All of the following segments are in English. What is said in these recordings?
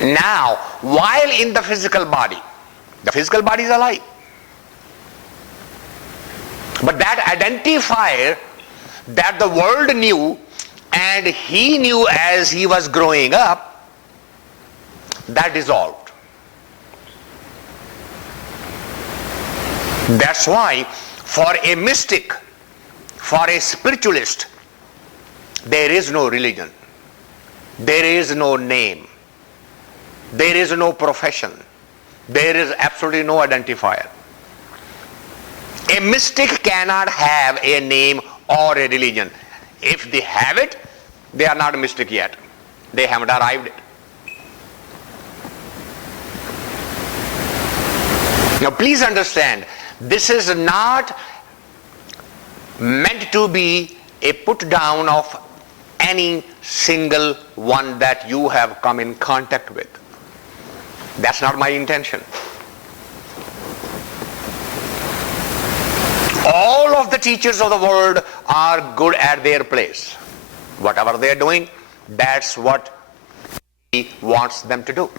Now, while in the physical body is alive. But that identifier that the world knew and he knew as he was growing up, that dissolved. That's why for a mystic, for a spiritualist, there is no religion, there is no name, there is no profession, there is absolutely no identifier. A mystic cannot have a name or a religion. If they have it, they are not a mystic yet. They haven't arrived at. Now please understand, this is not meant to be a put down of any single one that you have come in contact with. That's not my intention. All of the teachers of the world are good at their place. Whatever they are doing, that's what he wants them to do.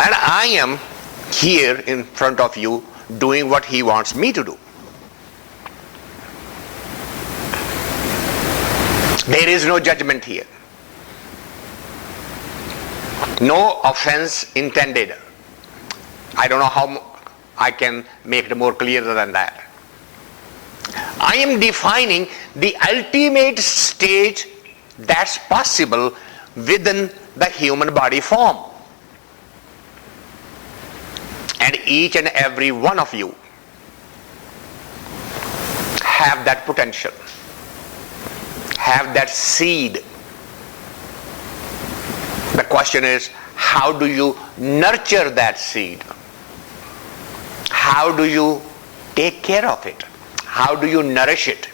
And I am here in front of you doing what he wants me to do. There is no judgment here. No offense intended. I don't know how I can make it more clear than that. I am defining the ultimate stage that's possible within the human body form. And each and every one of you have that potential, have that seed. The question is, how do you nurture that seed? How do you take care of it? How do you nourish it?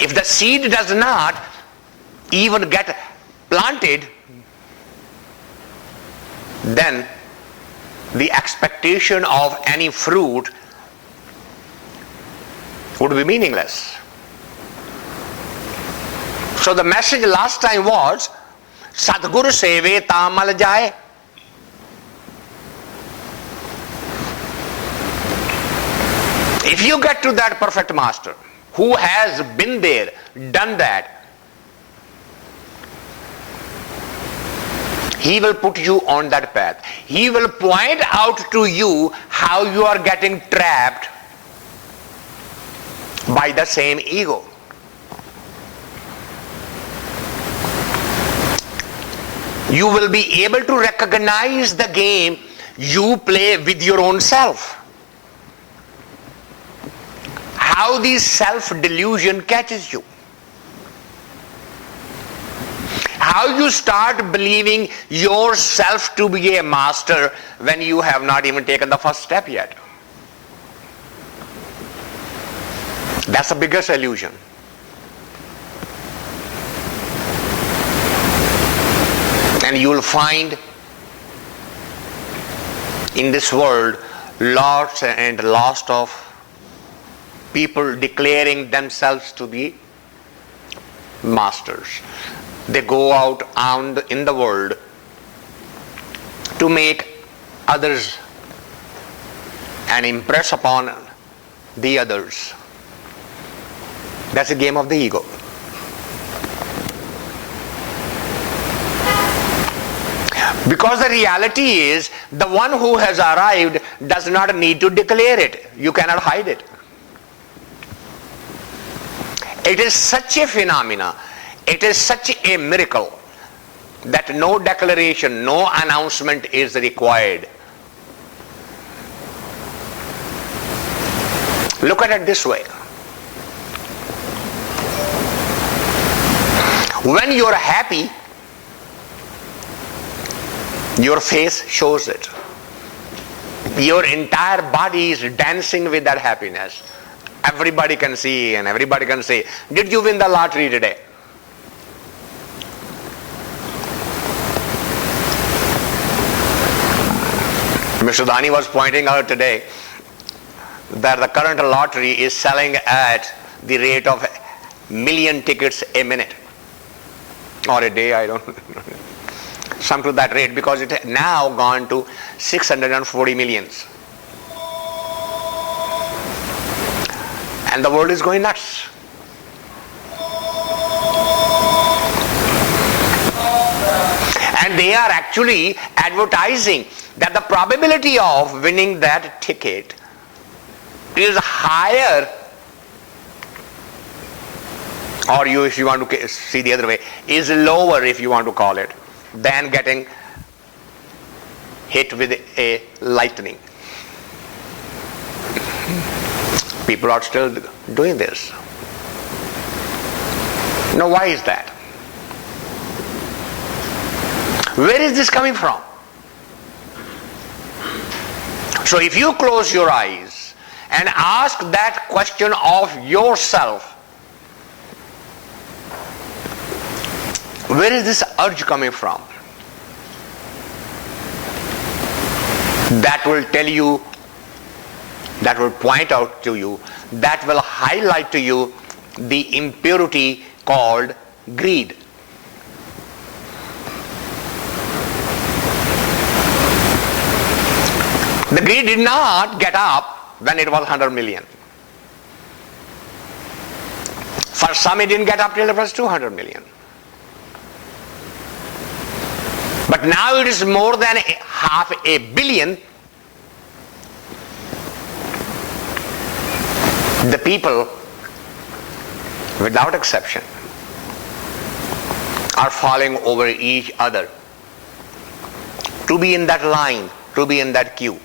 If the seed does not even get planted, then the expectation of any fruit would be meaningless. So the message last time was, Sadguru Seve Tamal Jaye. If you get to that perfect master who has been there, done that, he will put you on that path. He will point out to you how you are getting trapped by the same ego. You will be able to recognize the game you play with your own self. How the self-delusion catches you. How you start believing yourself to be a master when you have not even taken the first step yet. That's the biggest illusion. And you will find in this world lots and lots of people declaring themselves to be masters. They go out in the world to make others and impress upon the others. That's a game of the ego. Because the reality is, the one who has arrived does not need to declare it. You cannot hide it. It is such a phenomena, it is such a miracle that no declaration, no announcement is required. Look at it this way. When you are happy, your face shows it. Your entire body is dancing with that happiness. Everybody can see and everybody can say, did you win the lottery today? Mr. Dhani was pointing out today that the current lottery is selling at the rate of 1 million tickets a minute or a day, I don't know, some to that rate, because it has now gone to 640 millions. And the world is going nuts. And they are actually advertising that the probability of winning that ticket is higher, or if you want to see the other way, is lower, if you want to call it, than getting hit with a lightning. People are still doing this. Now, why is that? Where is this coming from? So if you close your eyes and ask that question of yourself, where is this urge coming from? That will tell you, that will point out to you, that will highlight to you the impurity called greed. The greed did not get up when it was 100 million. For some it didn't get up till it was 200 million. But now it is more than 500 million. The people, without exception, are falling over each other to be in that line, to be in that queue.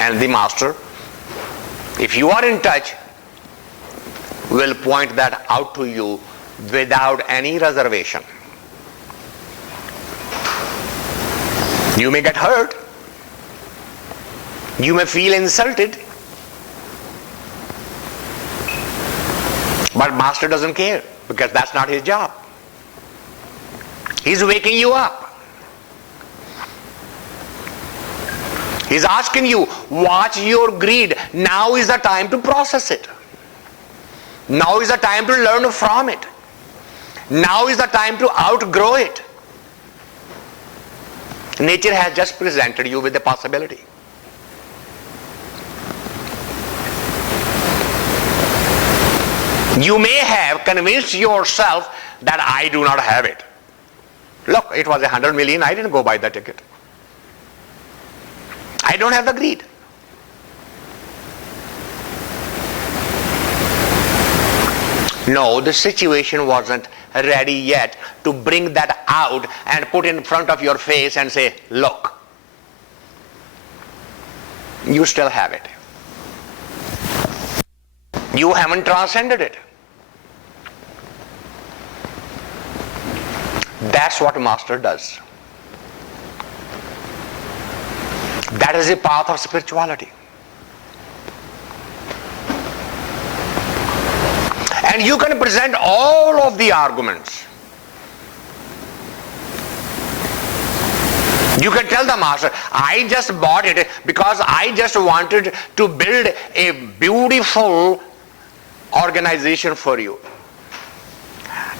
And the master, if you are in touch, will point that out to you without any reservation. You may get hurt. You may feel insulted. But master doesn't care, because that's not his job. He's waking you up. He's asking you, watch your greed. Now is the time to process it. Now is the time to learn from it. Now is the time to outgrow it. Nature has just presented you with the possibility. You may have convinced yourself that I do not have it. Look, it was 100 million, I didn't go buy the ticket. I don't have the greed. No, the situation wasn't ready yet to bring that out and put in front of your face and say, look, you still have it. You haven't transcended it. That's what master does. That is the path of spirituality. And you can present all of the arguments. You can tell the master, I just bought it because I just wanted to build a beautiful organization for you.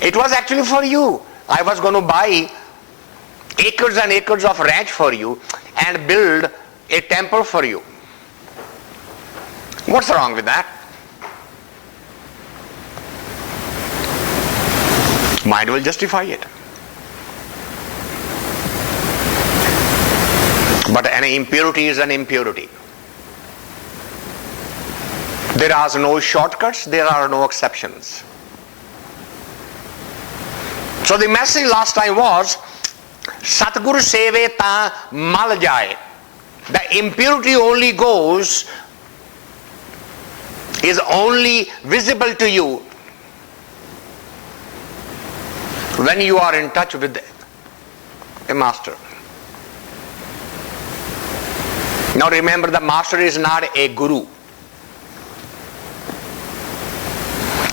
It was actually for you. I was going to buy acres and acres of ranch for you and build a temple for you. What's wrong with that? Mind will justify it. But an impurity is an impurity. There are no shortcuts, there are no exceptions. So the message last time was, Satguru Seve Ta Mal Jaye. The impurity only is only visible to you when you are in touch with a master. Now remember, the master is not a guru.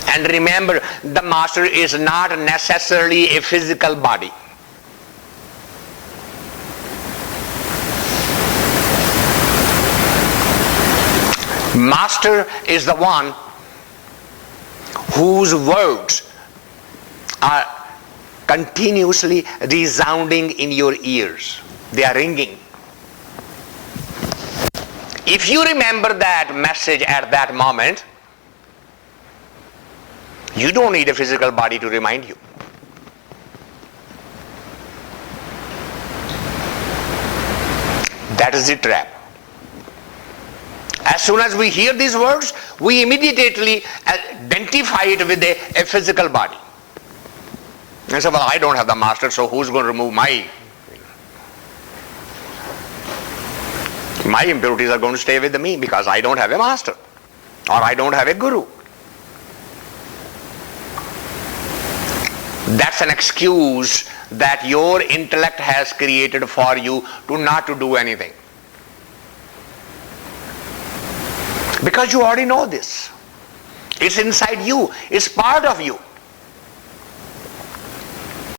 And remember, the master is not necessarily a physical body. Master is the one whose words are continuously resounding in your ears. They are ringing. If you remember that message at that moment, you don't need a physical body to remind you. That is the trap. As soon as we hear these words, we immediately identify it with a physical body. And say, well, I don't have the master, so who's going to remove my impurities are going to stay with me because I don't have a master or I don't have a guru. That's an excuse that your intellect has created for you to not to do anything. Because you already know this. It's inside you. It's part of you.